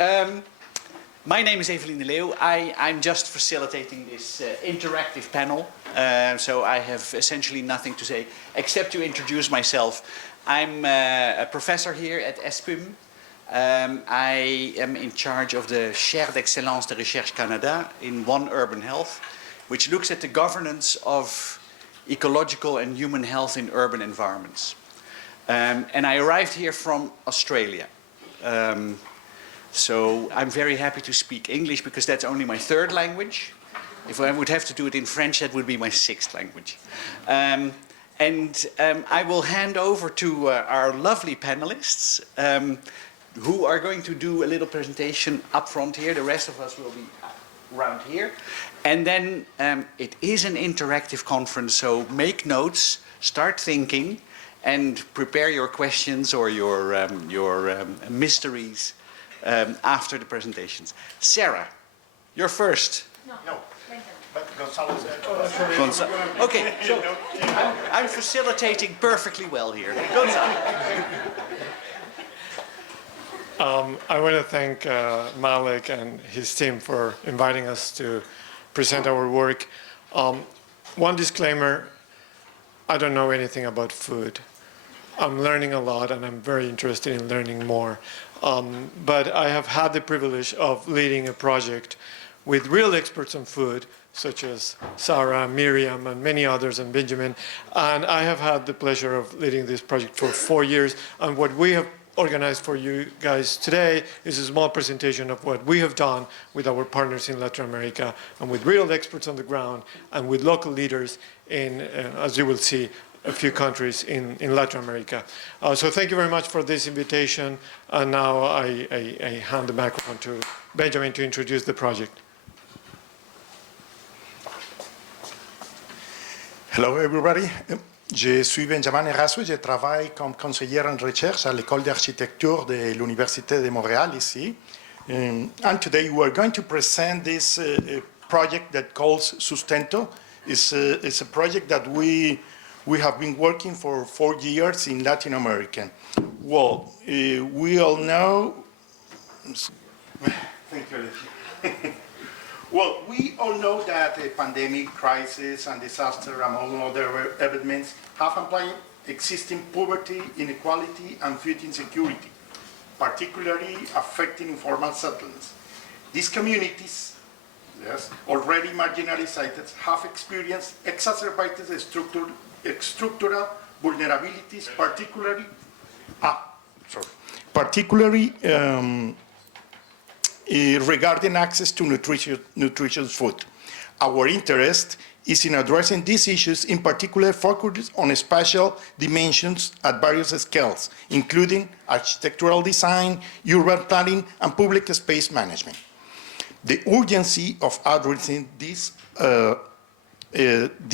My name is Evelyne Leeuw. I'm just facilitating this interactive panel, so I have essentially nothing to say except to introduce myself. I'm a professor here at ESPUM. I am in charge of the Chaire d'Excellence de Recherche Canada in One Urban Health, which looks at the governance of ecological and human health in urban environments. And I arrived here from Australia. So I'm very happy to speak English because that's only my third language. If I would have to do it in French, that would be my sixth language. I will hand over to our lovely panelists who are going to do a little presentation up front here. The rest of us will be around here. And then it is an interactive conference, so make notes, start thinking, and prepare your questions or your mysteries after the presentations. Sara, you're first. No. But Gonzalo said. Okay, so I'm facilitating perfectly well here. Gonzalo. I want to thank Malik and his team for inviting us to present our work. One disclaimer, I don't know anything about food. I'm learning a lot and I'm very interested in learning more. But I have had the privilege of leading a project with real experts on food, such as Sara, Miriam, and many others, and Benjamin. And I have had the pleasure of leading this project for 4 years. And what we have organized for you guys today is a small presentation of what we have done with our partners in Latin America and with real experts on the ground and with local leaders in, as you will see, a few countries in Latin America. So thank you very much for this invitation. And now I hand the microphone to Benjamin to introduce the project. Hello everybody. Je suis Benjamin Herazo. Je travaille comme conseiller en recherche à l'école d'architecture de l'Université de Montréal ici. And today we are going to present this project that calls SUSTENTO. It's a project that we have been working for 4 years in Latin America. Well, we all know. Thank you. Well, we all know that the pandemic, crisis, and disaster, among other events, have amplified existing poverty, inequality, and food insecurity, particularly affecting informal settlements. These communities, yes, already marginalized, have experienced exacerbated structural vulnerabilities, particularly regarding access to nutritious food. Our interest is in addressing these issues, in particular focused on spatial dimensions at various scales, including architectural design, urban planning, and public space management. The urgency of addressing this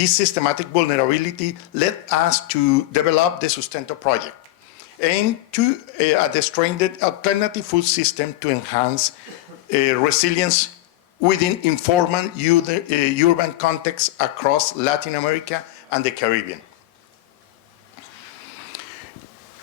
systematic vulnerability led us to develop the SUSTENTO project, aimed to a strengthened alternative food system to enhance resilience within informal urban contexts across Latin America and the Caribbean.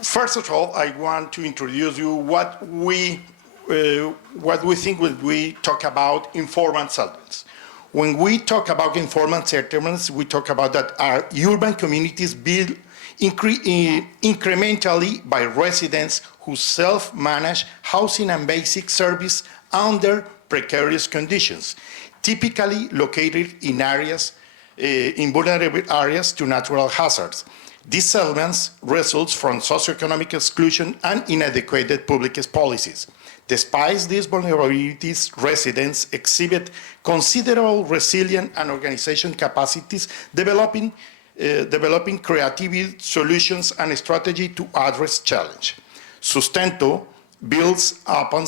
First of all, I want to introduce you what we think when we talk about informal settlements. When we talk about informal settlements, we talk about that our urban communities built incrementally by residents who self-manage housing and basic service under precarious conditions, typically located in areas, in vulnerable areas to natural hazards. These settlements result from socioeconomic exclusion and inadequate public policies. Despite these vulnerabilities, residents exhibit considerable resilience and organization capacities, developing creative solutions and strategy to address challenge. SUSTENTO builds upon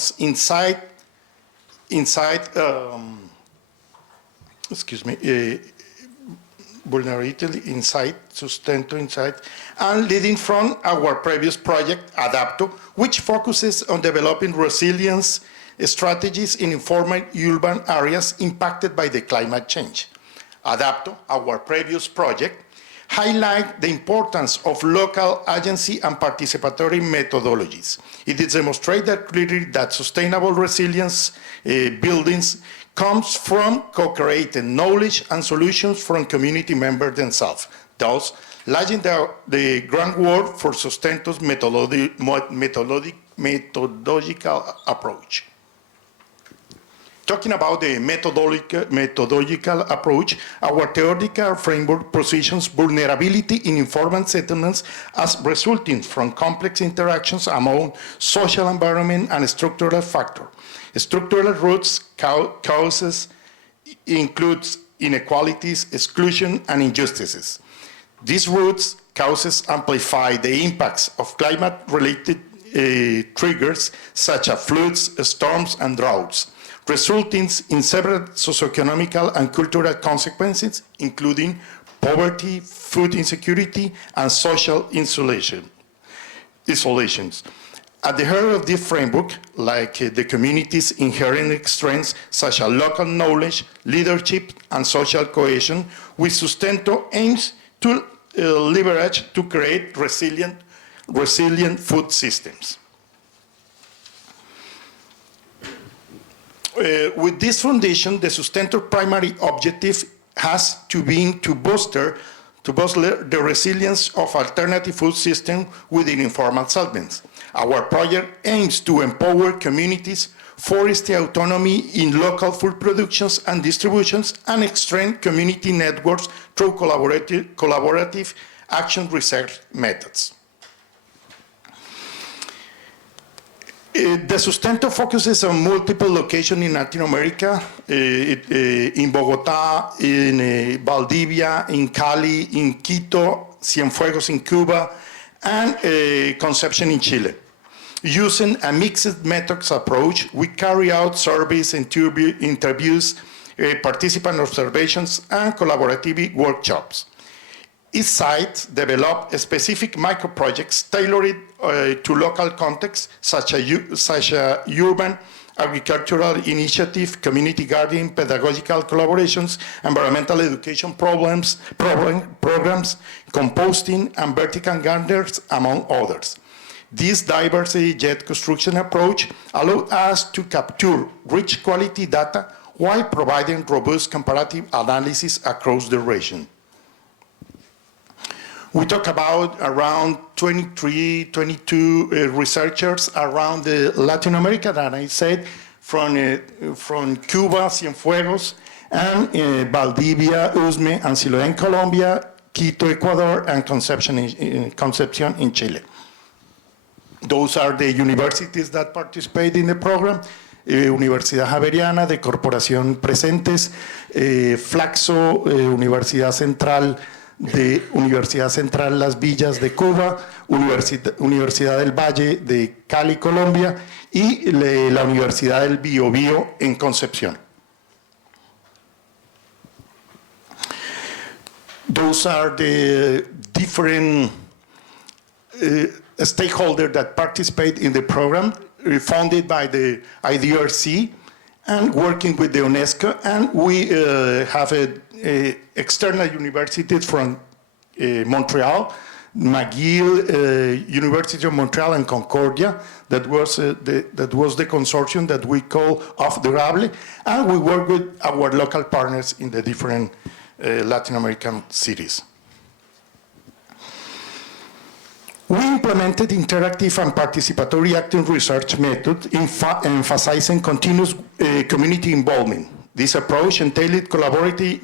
vulnerability inside, SUSTENTO inside, and leading from our previous project, ADAPTO, which focuses on developing resilience strategies in informal urban areas impacted by the climate change. ADAPTO, our previous project, highlight the importance of local agency and participatory methodologies. It is demonstrated clearly that sustainable resilience buildings comes from co-created knowledge and solutions from community members themselves, thus laying the groundwork for Sustento's methodological approach. Talking about the methodological approach, our theoretical framework positions vulnerability in informal settlements as resulting from complex interactions among social environment and structural factors. Structural roots causes includes inequalities, exclusion, and injustices. These roots causes amplify the impacts of climate-related triggers such as floods, storms, and droughts, resulting in several socioeconomic and cultural consequences, including poverty, food insecurity, and social isolations. At the heart of this framework, like the community's inherent strengths, such as local knowledge, leadership, and social cohesion, which Sustento aims to leverage to create resilient food systems. With this foundation, the Sustento primary objective has to be to bolster the resilience of alternative food systems within informal settlements. Our project aims to empower communities, forest autonomy in local food productions and distributions, and strengthen community networks through collaborative action research methods. The Sustento focuses on multiple locations in Latin America, in Bogotá, in Valdivia, in Cali, in Quito, Cienfuegos in Cuba, and Concepción in Chile. Using a mixed methods approach, we carry out surveys, interviews, participant observations, and collaborative workshops. Each site develops specific micro-projects tailored to local contexts, such as urban agricultural initiative, community gardening, pedagogical collaborations, environmental education programs, composting, and vertical gardens, among others. This diversity-led construction approach allowed us to capture rich quality data while providing robust comparative analysis across the region. We talk about around 23, 22 researchers around Latin America, that I said, from Cuba, Cienfuegos, and Valdivia, Usme, and Siloé in Colombia, Quito, Ecuador, and Concepción in Chile. Those are the universities that participate in the program. Universidad Javeriana, de Corporación Presentes, FLACSO, Universidad Central Las Villas de Cuba, Universidad del Valle de Cali, Colombia, y la Universidad del Biobío en Concepción. Those are the different stakeholders that participate in the program, funded by the IDRC and working with the UNESCO, and we have external universities from Montreal, McGill, University of Montreal, and Concordia. That was the consortium that we call Off Durable, and we work with our local partners in the different Latin American cities. We implemented interactive and participatory active research method emphasizing continuous community involvement. This approach entailed collaborative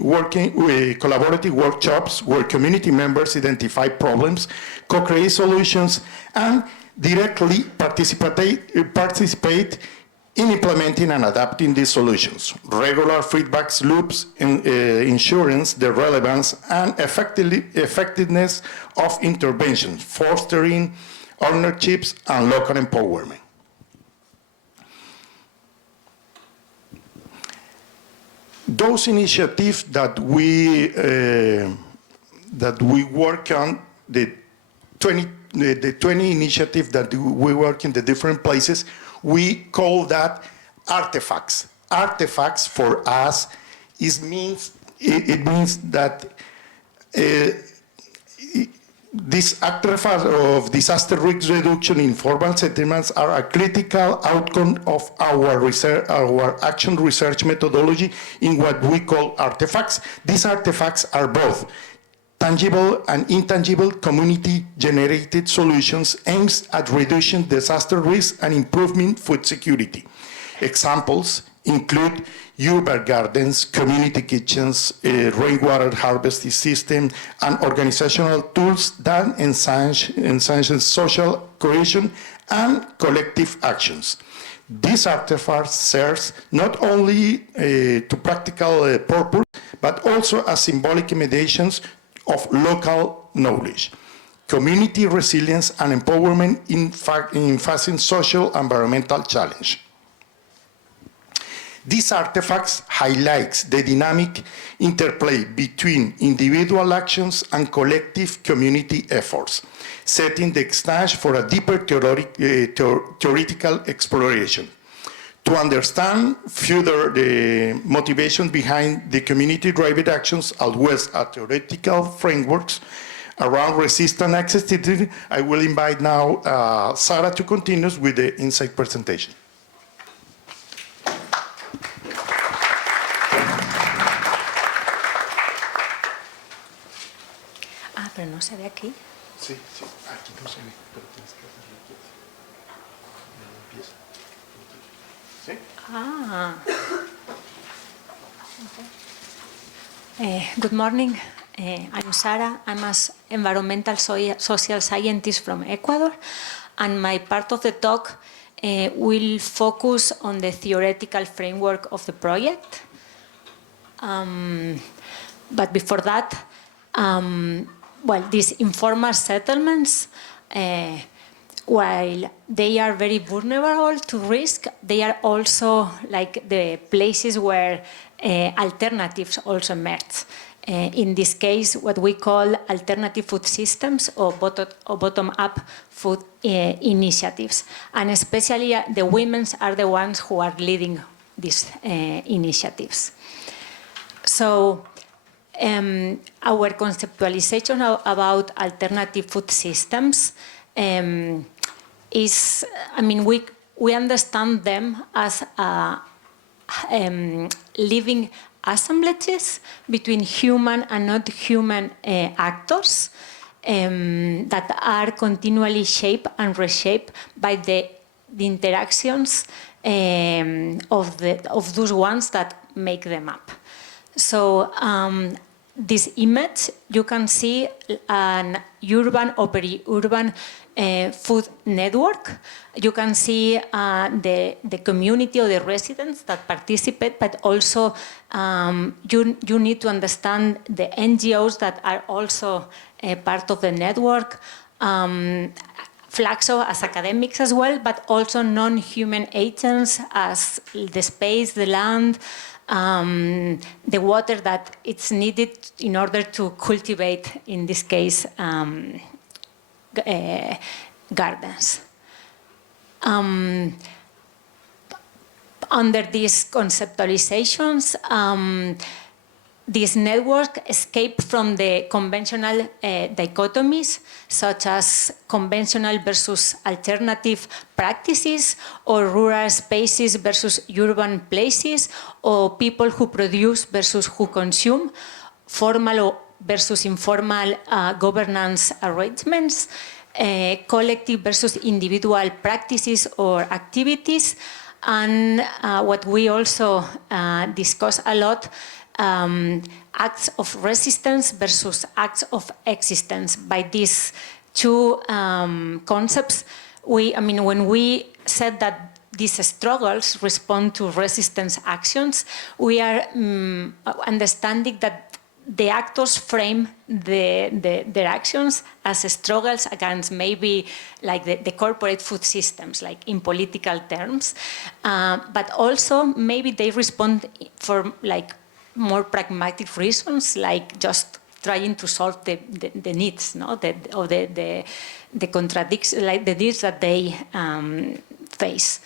workshops where community members identify problems, co-create solutions, and directly participate in implementing and adapting these solutions. Regular feedback loops ensures the relevance and effectiveness of interventions, fostering ownerships and local empowerment. Those initiatives that we work on, the 20 initiatives that we work in the different places, we call that artifacts. Artifacts for us means that These artifacts of disaster risk reduction in informal settlements are a critical outcome of our action research methodology in what we call artifacts. These artifacts are both tangible and intangible community-generated solutions aimed at reducing disaster risk and improving food security. Examples include urban gardens, community kitchens, rainwater harvesting system, and organizational tools that enhance social cohesion and collective actions. These artifacts serve not only to practical purpose, but also as symbolic mediations of local knowledge, community resilience, and empowerment in facing social and environmental challenge. These artifacts highlight the dynamic interplay between individual actions and collective community efforts, setting the stage for a deeper theoretical exploration. To understand further the motivation behind the community-driven actions as well as theoretical frameworks around resistance and accessibility, I will invite now Sara to continue with the insight presentation. Pero no se ve aquí. Sí, sí, aquí no se ve, pero tienes que hacerlo aquí. Empieza. ¿Sí? Ah. Good morning. I'm Sara. I'm an environmental social scientist from Ecuador, and my part of the talk will focus on the theoretical framework of the project. But before that, well, these informal settlements, while they are very vulnerable to risk, they are also like the places where alternatives also emerge. In this case, what we call alternative food systems or bottom-up food initiatives. And especially the women are the ones who are leading these initiatives. So, our conceptualization about alternative food systems is, I mean, we understand them as living assemblages between human and not human actors that are continually shaped and reshaped by the interactions of those ones that make them up. So this image, you can see an urban or peri-urban food network. You can see the community or the residents that participate, but also you need to understand the NGOs that are also part of the network. FLACSO as academics as well, but also non-human agents as the space, the land, the water that it's needed in order to cultivate, in this case, gardens. Under these conceptualizations, this network escaped from the conventional dichotomies, such as conventional versus alternative practices, or rural spaces versus urban places, or people who produce versus who consume, formal versus informal governance arrangements, collective versus individual practices or activities, and what we also discuss a lot, acts of resistance versus acts of existence. By these two concepts, when we said that these struggles respond to resistance actions, we are understanding that the actors frame their actions as struggles against maybe like the corporate food systems, like in political terms, but also maybe they respond for like more pragmatic reasons, like just trying to solve the needs, no? the contradictions, like the needs that they face.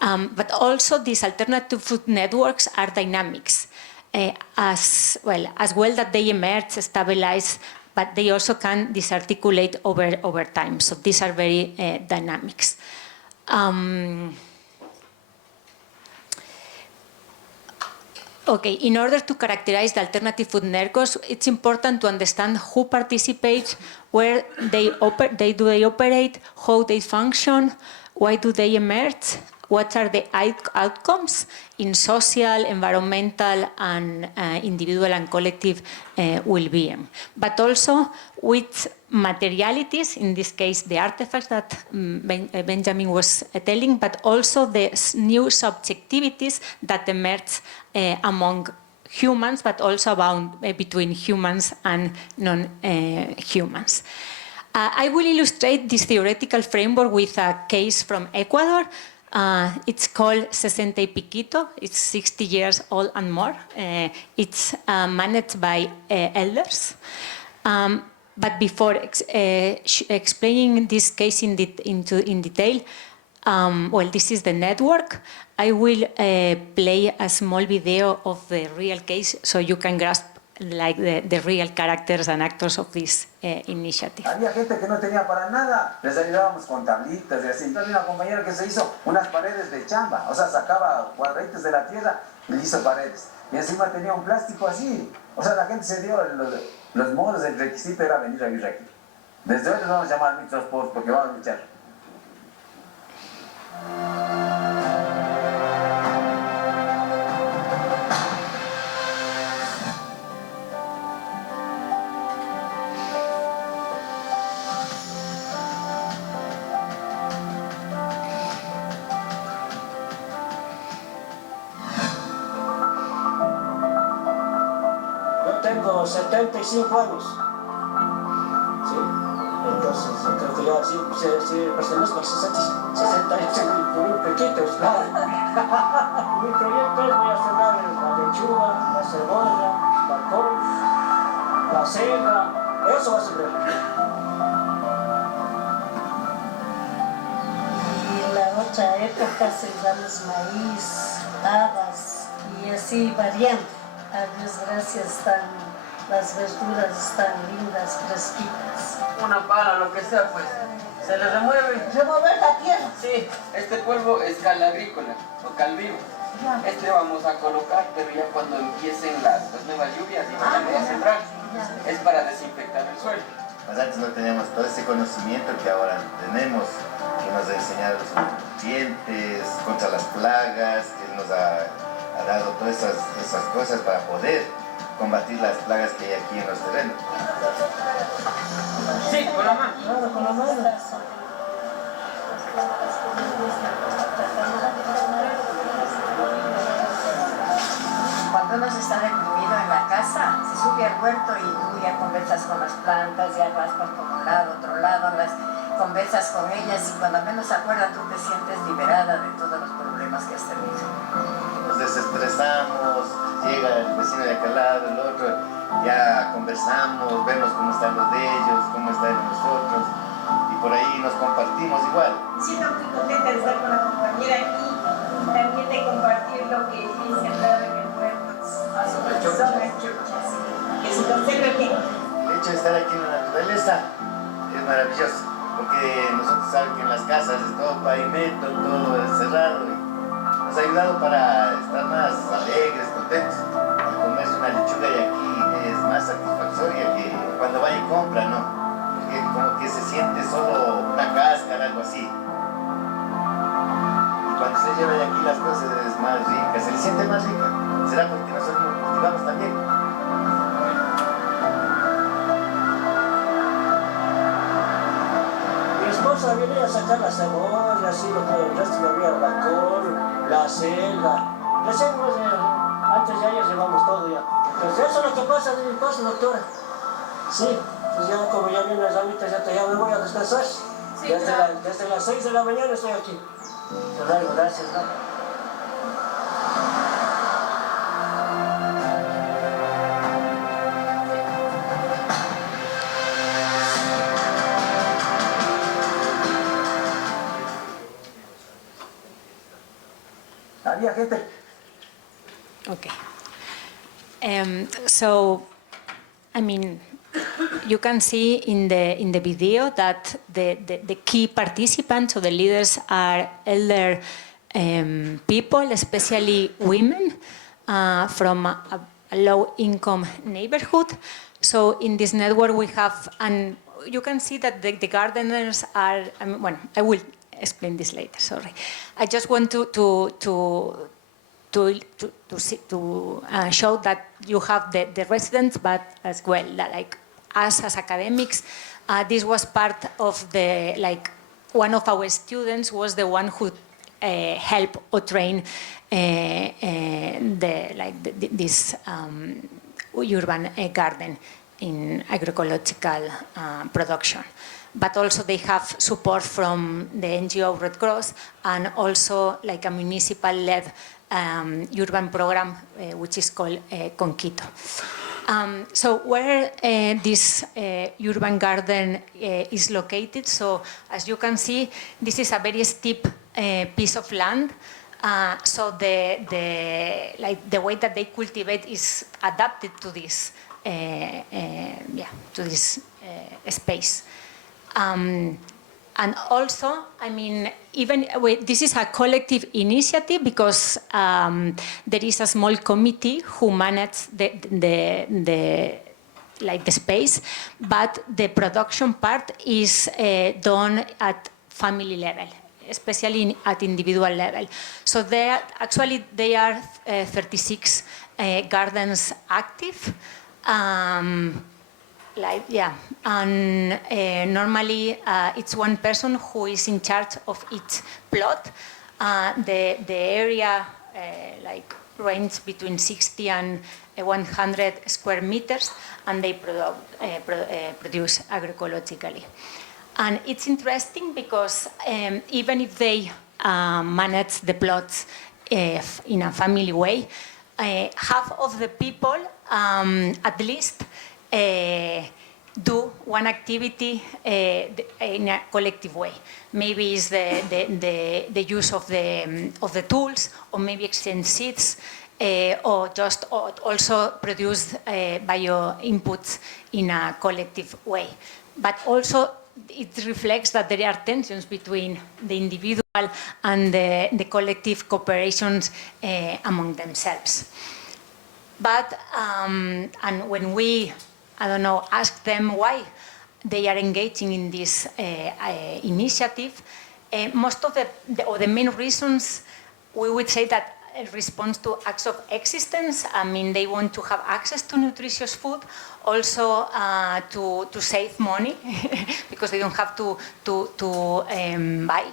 But also these alternative food networks are dynamics, as well that they emerge, stabilize, but they also can disarticulate over time. So these are very dynamics. Okay, in order to characterize the alternative food networks, it's important to understand who participates, where they operate, how they function, why do they emerge, what are the outcomes in social, environmental, and individual and collective well-being. But also with materialities, in this case the artifacts that Benjamin was telling, but also the new subjectivities that emerge among humans, but also between humans and non-humans. I will illustrate this theoretical framework with a case from Ecuador. It's called 60 y Piquito. It's 60 years old and more. It's managed by elders. But before explaining this case in detail, well, this is the network. I will play a small video of the real case so you can grasp like the real characters and actors of this initiative. Había gente que no tenía para nada, les ayudábamos con tablitas y así. Entonces una compañera que se hizo unas paredes de chamba, o sea, sacaba cuadritos de la tierra y le hizo paredes. Y encima tenía un plástico así. O sea, la gente se dio los modos, el requisito era venir a vivir aquí. Desde hoy les vamos a llamar mitos pobres porque vamos a luchar. Tengo 75 años, ¿sí? Entonces creo que ya sí pertenezco a 60 años muy pequeños, claro. Mi proyecto es, voy a sembrar la lechuga, la cebolla, la col, la selga, eso va a ser. Y en la otra época sembramos maíz, habas y así variando. A Dios gracias, las verduras están lindas, fresquitas. Una pala, lo que sea, pues, se le remueve. ¿Remover la tierra? Sí, este polvo es cal agrícola, o cal vivo. Este vamos a colocar, pero ya cuando empiecen las nuevas lluvias y vayamos a sembrar, es para desinfectar el suelo. Pues antes no teníamos todo ese conocimiento que ahora tenemos, que nos ha enseñado los nutrientes, contra las plagas, que nos ha dado todas esas cosas para poder combatir las plagas que hay aquí en los terrenos. Sí, con la mano. Claro, con la mano. Cuando uno está recluido en la casa, se sube al huerto y tú ya conversas con las plantas, ya raspas por un lado, otro lado, conversas con ellas y cuando menos se acuerdan tú te sientes liberada de todos los problemas que has tenido. Nos desestresamos, llega el vecino de aquel lado, el otro, ya conversamos, vemos cómo están los de ellos, cómo están los nosotros, y por ahí nos compartimos igual. Siento muy contenta de estar con la compañera aquí, también de compartir lo que he sembrado en el pueblo. Que se conserve bien. El hecho de estar aquí en la naturaleza es maravilloso, porque nosotros sabemos que en las casas es todo pavimento, todo encerrado, nos ha ayudado para estar más alegres, contentos. Al comerse una lechuga y aquí es más satisfactoria que cuando vaya y compra, ¿no? Porque como que se siente solo una cáscara, algo así. Y cuando se lleva de aquí las cosas es más rica, se le siente más rica. ¿Será porque nosotros nos cultivamos también? Mi esposa viene a sacar la cebolla, así lo que el resto no había, la col, la selga. Recién, antes de ayer llevamos todo ya. Entonces eso es lo que pasa de mi paso, doctora. Sí, pues ya como ya vienen las ramitas, ya me voy a descansar. Sí, desde las 6 de la mañana estoy aquí. Claro, gracias, ¿no? Había gente. Okay. So, I mean, you can see in the video that the key participants or the leaders are elder people, especially women from a low-income neighborhood. So in this network we have, and you can see that the gardeners are, well, I will explain this later, sorry. I just want to show that you have the residents, but as well, like us as academics, this was part of the, like, one of our students was the one who helped or trained this urban garden in agroecological production. But also they have support from the NGO Red Cross and also like a municipal-led urban program which is called Conquito. So where this urban garden is located, so as you can see, this is a very steep piece of land. So the way that they cultivate is adapted to this, space. And also, I mean, even this is a collective initiative because there is a small committee who manages the space, but the production part is done at family level, especially at individual level. So there are 36 gardens active. And normally it's one person who is in charge of each plot. The area range between 60 and 100 square meters, and they produce agroecologically. And it's interesting because even if they manage the plots in a family way, half of the people at least do one activity in a collective way. Maybe it's the use of the tools, or maybe exchange seeds, or just also produce bio inputs in a collective way. But also it reflects that there are tensions between the individual and the collective cooperations among themselves. But and when we, I don't know, ask them why they are engaging in this initiative, most of the main reasons, we would say that it responds to acts of existence. I mean, they want to have access to nutritious food, also to save money because they don't have to buy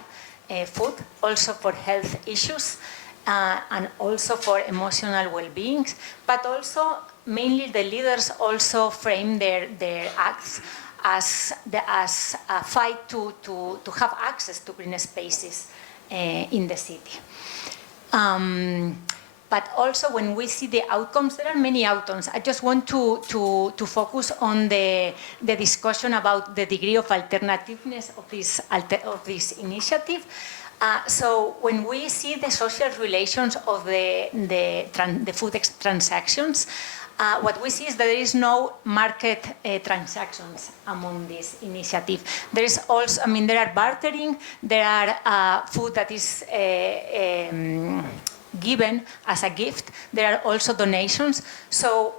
food, also for health issues, and also for emotional well-being, but also mainly the leaders also frame their acts as a fight to have access to green spaces in the city. But also when we see the outcomes, there are many outcomes. I just want to focus on the discussion about the degree of alternativeness of this initiative. So when we see the social relations of the food transactions, what we see is that there is no market transactions among this initiative. There is also, I mean, there are bartering, there are food that is given as a gift, there are also donations. So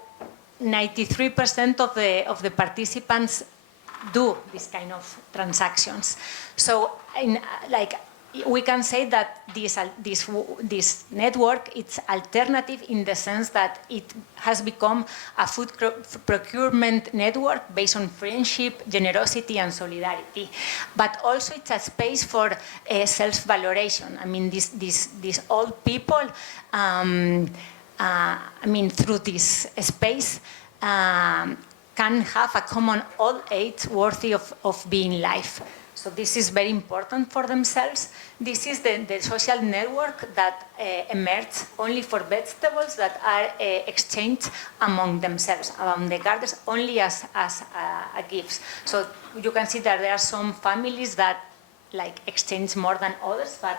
93% of the participants do this kind of transactions. So we can say that this network, it's alternative in the sense that it has become a food procurement network based on friendship, generosity, and solidarity. But also it's a space for self-valoration. I mean, these old people, I mean, through this space, can have a common old age worthy of being life. So this is very important for themselves. This is the social network that emerged only for vegetables that are exchanged among themselves, among the gardens, only as gifts. So you can see that there are some families that exchange more than others, but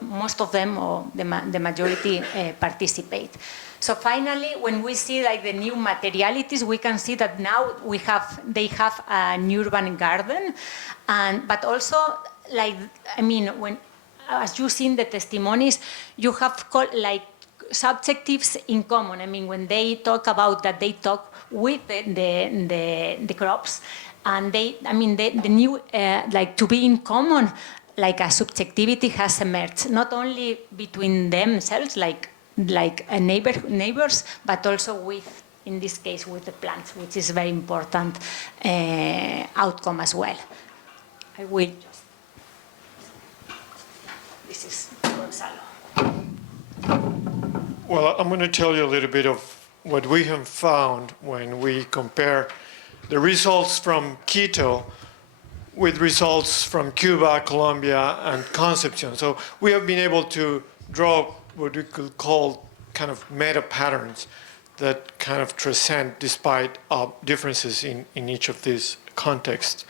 most of them, or the majority, participate. So finally, when we see like the new materialities, we can see that now they have an urban garden, but also, like, I mean, as you see in the testimonies, you have like subjectives in common. I mean, when they talk about that, they talk with the crops, and the new, like, to be in common, like a subjectivity has emerged, not only between themselves, like neighbors, but also with, in this case, with the plants, which is a very important outcome as well. I will just, this is Gonzalo. Well, I'm going to tell you a little bit of what we have found when we compare the results from Quito with results from Cuba, Colombia, and Concepcion. So we have been able to draw what we could call kind of meta patterns that kind of transcend despite differences in each of these contexts.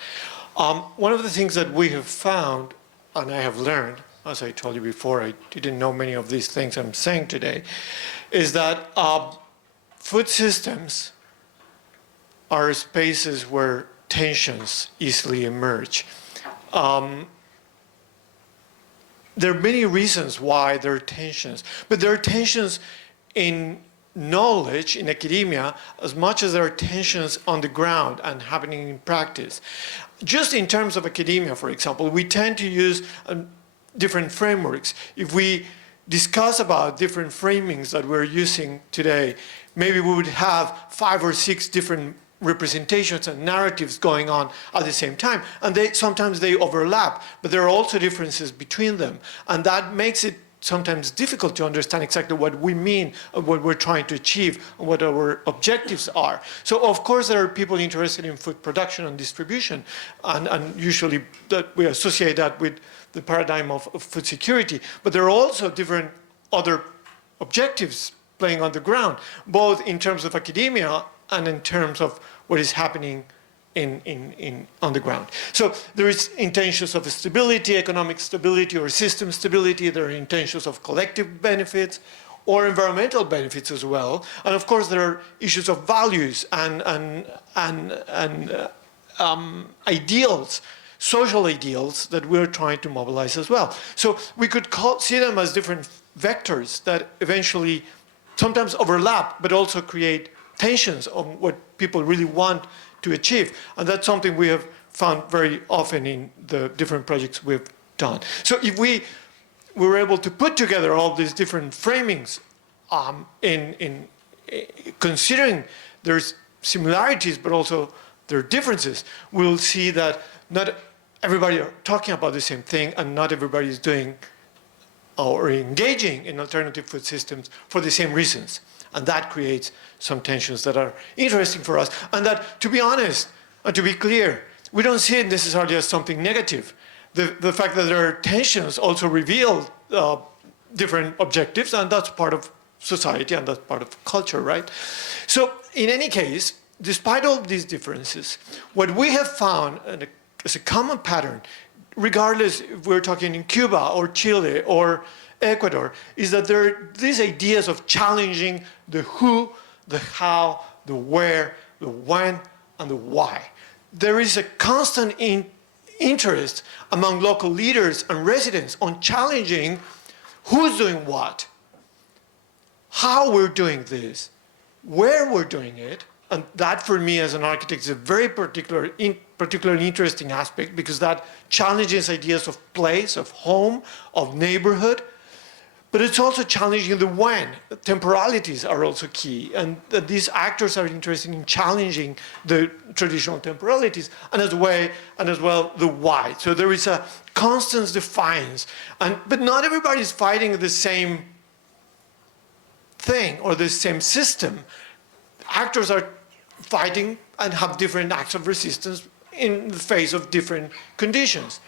One of the things that we have found, and I have learned, as I told you before, I didn't know many of these things I'm saying today, is that food systems are spaces where tensions easily emerge. There are many reasons why there are tensions, but there are tensions in knowledge, in academia, as much as there are tensions on the ground and happening in practice. Just in terms of academia, for example, we tend to use different frameworks. If we discuss about different framings that we're using today, maybe we would have 5 or 6 different representations and narratives going on at the same time. And sometimes they overlap, but there are also differences between them. And that makes it sometimes difficult to understand exactly what we mean, what we're trying to achieve, and what our objectives are. So of course there are people interested in food production and distribution, and usually that we associate that with the paradigm of food security. But there are also different other objectives playing on the ground, both in terms of academia and in terms of what is happening on the ground. So there is intentions of stability, economic stability, or system stability. There are intentions of collective benefits or environmental benefits as well. And of course, there are issues of values and ideals, social ideals that we're trying to mobilize as well. So we could see them as different vectors that eventually sometimes overlap, but also create tensions on what people really want to achieve. And that's something we have found very often in the different projects we've done. So if we were able to put together all these different framings in considering there's similarities, but also there are differences, we'll see that not everybody are talking about the same thing, and not everybody is doing or engaging in alternative food systems for the same reasons. And that creates some tensions that are interesting for us. And that, to be honest, and to be clear, we don't see it necessarily as something negative. The fact that there are tensions also reveal different objectives, and that's part of society, and that's part of culture, right? So in any case, despite all these differences, what we have found as a common pattern, regardless if we're talking in Cuba or Chile or Ecuador, is that there are these ideas of challenging the who, the how, the where, the when, and the why. There is a constant interest among local leaders and residents on challenging who's doing what, how we're doing this, where we're doing it. And that, for me as an architect, is a very particularly interesting aspect, because that challenges ideas of place, of home, of neighborhood. But it's also challenging the when. Temporalities are also key, and these actors are interested in challenging the traditional temporalities, and as well the why. So there is a constant defiance, but not everybody is fighting the same thing or the same system. Actors are fighting and have different acts of resistance in the face of different conditions.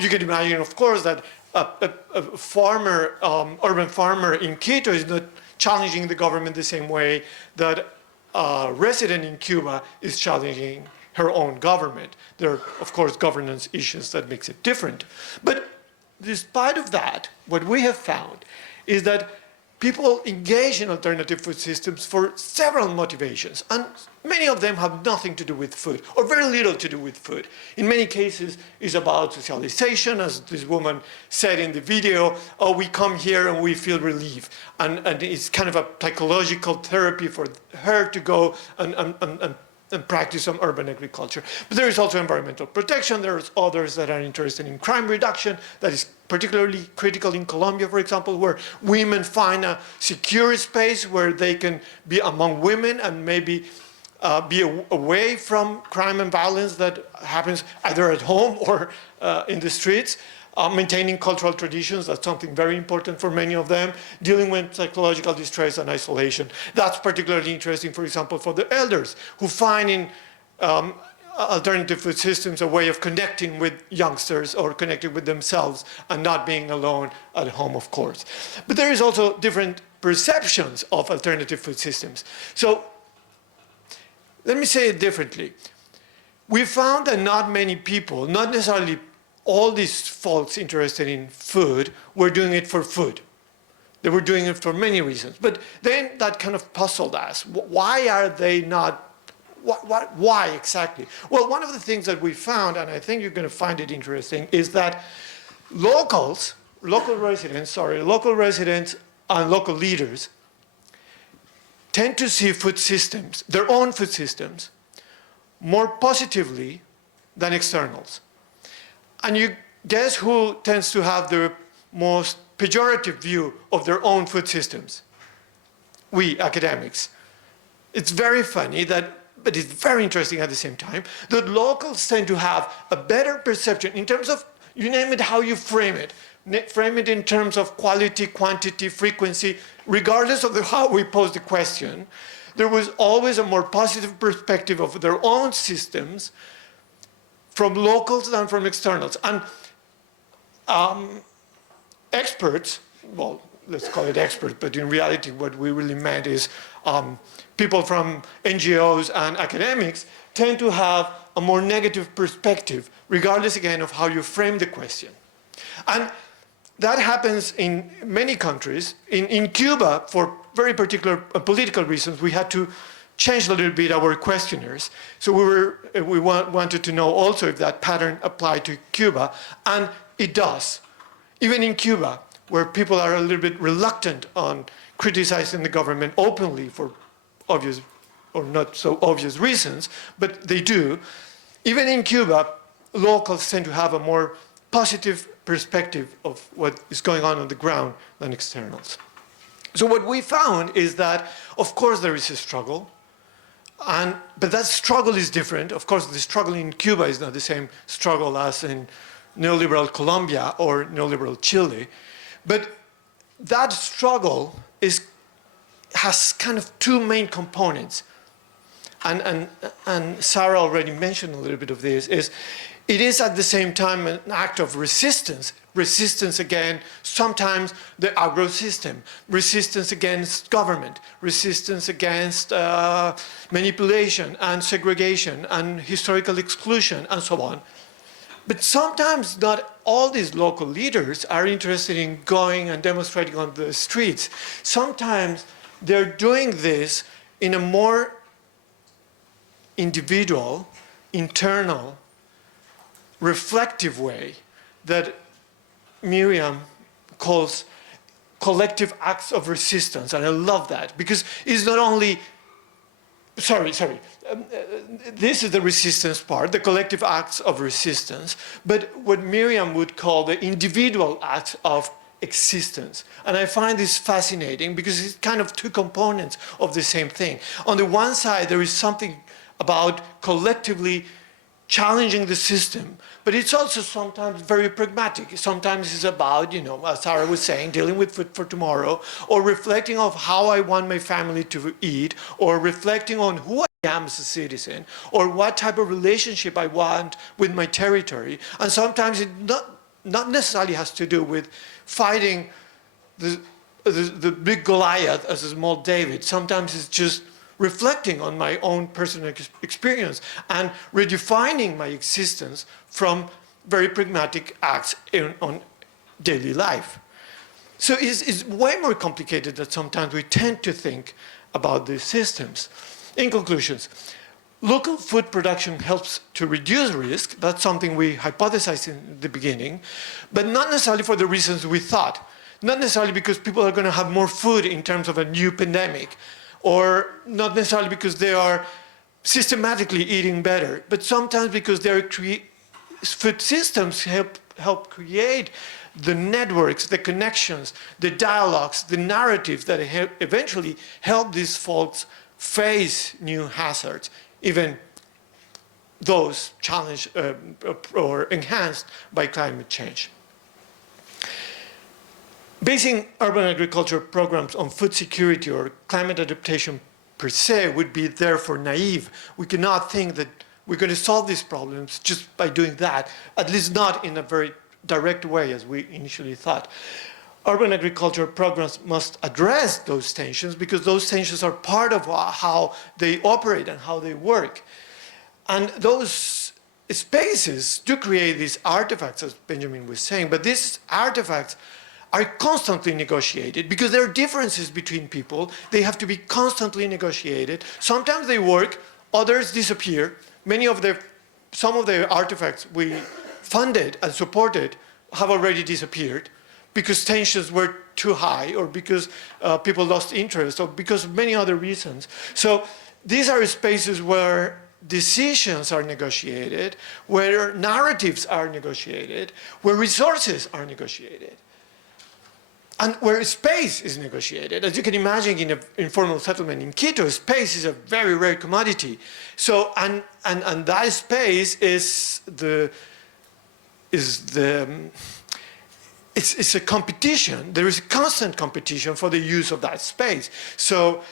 You can imagine, of course, that a farmer, urban farmer in Quito is not challenging the government the same way that a resident in Cuba is challenging her own government. There are, of course, governance issues that makes it different. But despite of that, what we have found is that people engage in alternative food systems for several motivations, and many of them have nothing to do with food, or very little to do with food. In many cases, it's about socialization, as this woman said in the video, oh, we come here and we feel relief. And it's kind of a psychological therapy for her to go and practice some urban agriculture. But there is also environmental protection. There's others that are interested in crime reduction. That is particularly critical in Colombia, for example, where women find a secure space where they can be among women and maybe be away from crime and violence that happens either at home or in the streets. Maintaining cultural traditions, that's something very important for many of them. Dealing with psychological distress and isolation. That's particularly interesting, for example, for the elders who find in alternative food systems a way of connecting with youngsters or connecting with themselves and not being alone at home, of course. But there is also different perceptions of alternative food systems. So let me say it differently. We found that not many people, not necessarily all these folks interested in food, were doing it for food. They were doing it for many reasons. But then that kind of puzzled us. Why are they not, why exactly? Well, one of the things that we found, and I think you're going to find it interesting, is that local residents and local leaders tend to see food systems, their own food systems, more positively than externals. And you guess who tends to have the most pejorative view of their own food systems? We, academics. It's very funny that, but it's very interesting at the same time, that locals tend to have a better perception in terms of, you name it, how you frame it. Frame it in terms of quality, quantity, frequency, regardless of how we pose the question. There was always a more positive perspective of their own systems from locals than from externals. And experts, well, let's call it experts, but in reality what we really meant is people from NGOs and academics tend to have a more negative perspective, regardless again of how you frame the question. And that happens in many countries. In Cuba, for very particular political reasons, we had to change a little bit our questionnaires. So we wanted to know also if that pattern applied to Cuba, and it does. Even in Cuba, where people are a little bit reluctant on criticizing the government openly for obvious or not so obvious reasons, but they do. Even in Cuba, locals tend to have a more positive perspective of what is going on the ground than externals. So what we found is that, of course, there is a struggle. But that struggle is different. Of course, the struggle in Cuba is not the same struggle as in neoliberal Colombia or neoliberal Chile. But that struggle has kind of two main components. And Sara already mentioned a little bit of this, it is at the same time an act of resistance. Resistance against sometimes the agro system, resistance against government, resistance against manipulation and segregation and historical exclusion and so on. But sometimes not all these local leaders are interested in going and demonstrating on the streets. Sometimes they're doing this in a more individual, internal, reflective way that Miriam calls collective acts of resistance. And I love that because it's not only, this is the resistance part, the collective acts of resistance, but what Miriam would call the individual acts of existence. And I find this fascinating because it's kind of two components of the same thing. On the one side, there is something about collectively challenging the system, but it's also sometimes very pragmatic. Sometimes it's about, as Sara was saying, dealing with food for tomorrow, or reflecting on how I want my family to eat, or reflecting on who I am as a citizen, or what type of relationship I want with my territory. And sometimes it not necessarily has to do with fighting the big Goliath as a small David. Sometimes it's just reflecting on my own personal experience and redefining my existence from very pragmatic acts on daily life. So it's way more complicated than sometimes we tend to think about these systems. In conclusions, local food production helps to reduce risk. That's something we hypothesized in the beginning, but not necessarily for the reasons we thought. Not necessarily because people are going to have more food in terms of a new pandemic, or not necessarily because they are systematically eating better, but sometimes because their food systems help create the networks, the connections, the dialogues, the narratives that eventually help these folks face new hazards, even those challenged or enhanced by climate change. Basing urban agriculture programs on food security or climate adaptation per se would be therefore naive. We cannot think that we're going to solve these problems just by doing that, at least not in a very direct way as we initially thought. Urban agriculture programs must address those tensions because those tensions are part of how they operate and how they work. And those spaces do create these artifacts, as Benjamin was saying, but these artifacts are constantly negotiated because there are differences between people. They have to be constantly negotiated. Sometimes they work, others disappear. Some of the artifacts we funded and supported have already disappeared because tensions were too high or because people lost interest or because of many other reasons. So these are spaces where decisions are negotiated, where narratives are negotiated, where resources are negotiated, and where space is negotiated. As you can imagine, in an informal settlement in Quito, space is a very rare commodity. So, and that space is it's a competition. There is a constant competition for the use of that space. So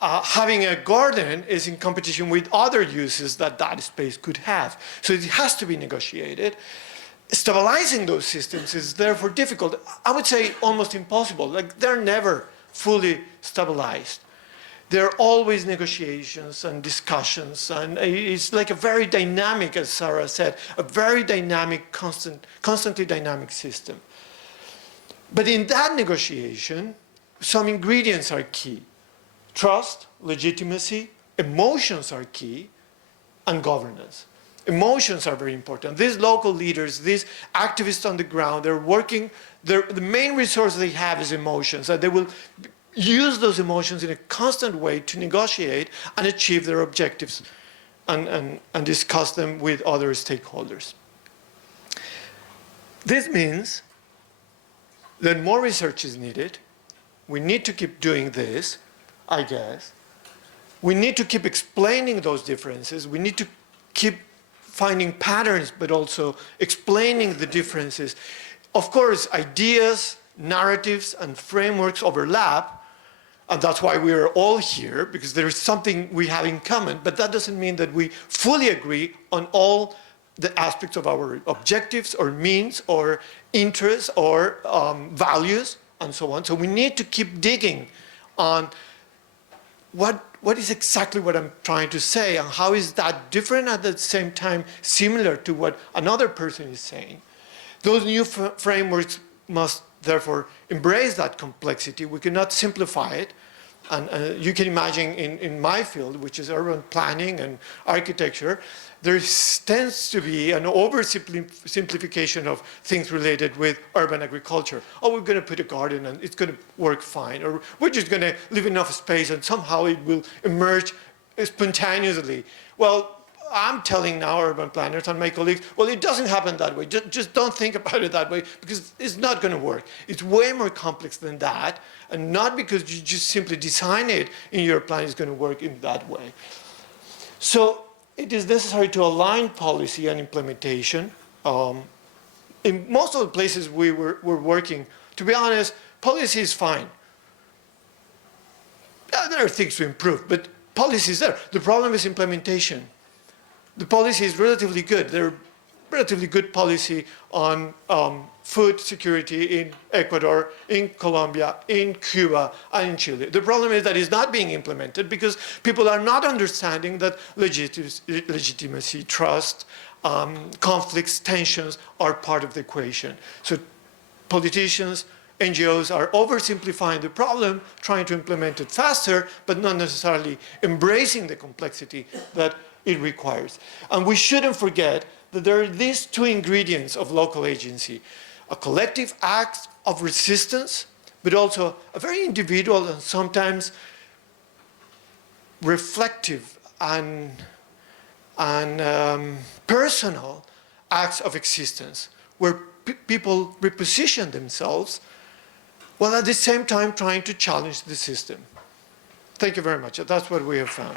having a garden is in competition with other uses that space could have. So it has to be negotiated. Stabilizing those systems is therefore difficult. I would say almost impossible. Like, they're never fully stabilized. There are always negotiations and discussions, and it's like a very dynamic, as Sara said, a very dynamic, constantly dynamic system. But in that negotiation, some ingredients are key. Trust, legitimacy, emotions are key, and governance. Emotions are very important. These local leaders, these activists on the ground, they're working, the main resource they have is emotions, and they will use those emotions in a constant way to negotiate and achieve their objectives and discuss them with other stakeholders. This means that more research is needed. We need to keep doing this, I guess. We need to keep explaining those differences. We need to keep finding patterns, but also explaining the differences. Of course, ideas, narratives, and frameworks overlap, and that's why we are all here, because there is something we have in common, but that doesn't mean that we fully agree on all the aspects of our objectives or means or interests or values and so on. So we need to keep digging on what is exactly what I'm trying to say and how is that different at the same time similar to what another person is saying. Those new frameworks must therefore embrace that complexity. We cannot simplify it. And you can imagine in my field, which is urban planning and architecture, there tends to be an oversimplification of things related with urban agriculture. Oh, we're going to put a garden and it's going to work fine. Or we're just going to leave enough space and somehow it will emerge spontaneously. Well, I'm telling now urban planners and my colleagues, well, it doesn't happen that way. Just don't think about it that way because it's not going to work. It's way more complex than that. And not because you just simply design it in your plan is going to work in that way. So it is necessary to align policy and implementation. In most of the places we're working, to be honest, policy is fine. There are things to improve, but policy is there. The problem is implementation. The policy is relatively good. There are relatively good policy on food security in Ecuador, in Colombia, in Cuba, and in Chile. The problem is that it's not being implemented because people are not understanding that legitimacy, trust, conflicts, tensions are part of the equation. So politicians, NGOs are oversimplifying the problem, trying to implement it faster, but not necessarily embracing the complexity that it requires. And we shouldn't forget that there are these two ingredients of local agency: a collective act of resistance, but also a very individual and sometimes reflective and personal acts of existence, where people reposition themselves while at the same time trying to challenge the system. Thank you very much. That's what we have found.